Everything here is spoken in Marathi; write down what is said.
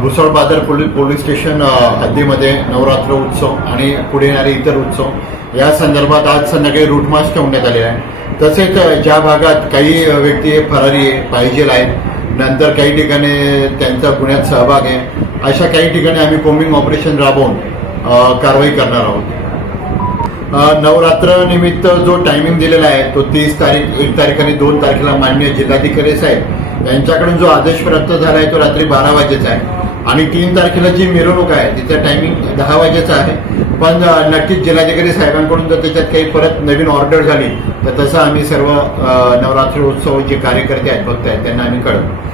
भुसावळ बाजार पोलीस स्टेशन हद्दीमध्ये नवरात्र उत्सव आणि पुढे येणारे इतर उत्सव या संदर्भात आज संध्याकाळी रूट मार्च ठेवण्यात आलेला आहे। तसेच ज्या भागात काही व्यक्ती फरारी पाहिजे आहेत, नंतर काही ठिकाणी त्यांचा गुन्ह्यात सहभाग आहे, अशा काही ठिकाणी आम्ही कोम्बिंग ऑपरेशन राबवून कारवाई करणार आहोत। नवरात्र निमित्त जो टायमिंग दिलेला आहे तो 30 तारीख, 1 तारीख आणि 2 तारखेला माननीय जिल्हाधिकारी साहेब यांच्याकडून जो आदेश प्राप्त झाला आहे तो रात्री 12 वाजेचा आहे आणि 3 तारखेला जी मिरवणूक आहे तिचा टायमिंग 10 वाजेचा आहे। पण नक्कीच जिल्हाधिकारी साहेबांकडून जर त्याच्यात काही परत नवीन ऑर्डर झाली तर तसं आम्ही सर्व नवरात्र उत्सव जे कार्यकर्ते आहेत, भक्त आहेत त्यांना आम्ही कळवू।